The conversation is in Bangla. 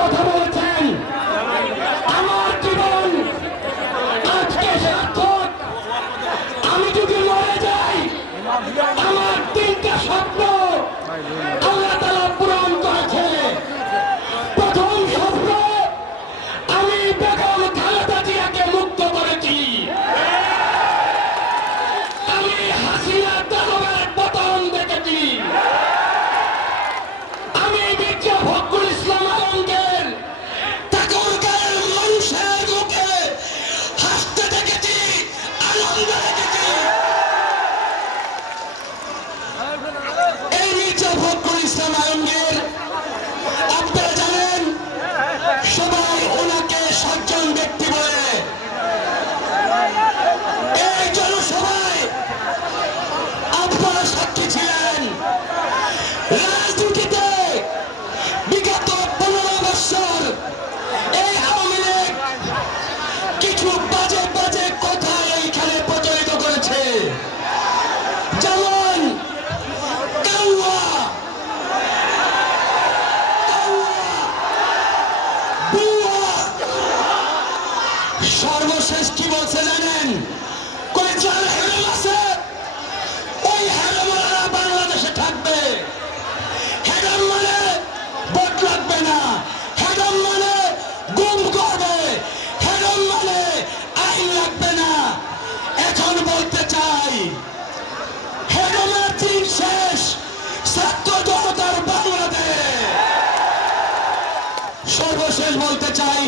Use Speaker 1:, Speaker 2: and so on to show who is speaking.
Speaker 1: কথা বলছেন। আমার জীবন আজকে সার্থক। আমি যদি মরে যাই ইসলাম আলমগীর সর্বশেষ কি বলছে জানেন? কই মানে লাগবে না। মানে গুম মানে লাগবে না। এখন বলতে চাই হেরামের শেষ, ছাত্র জনতার বাংলাদেশ। সর্বশেষ বলতে চাই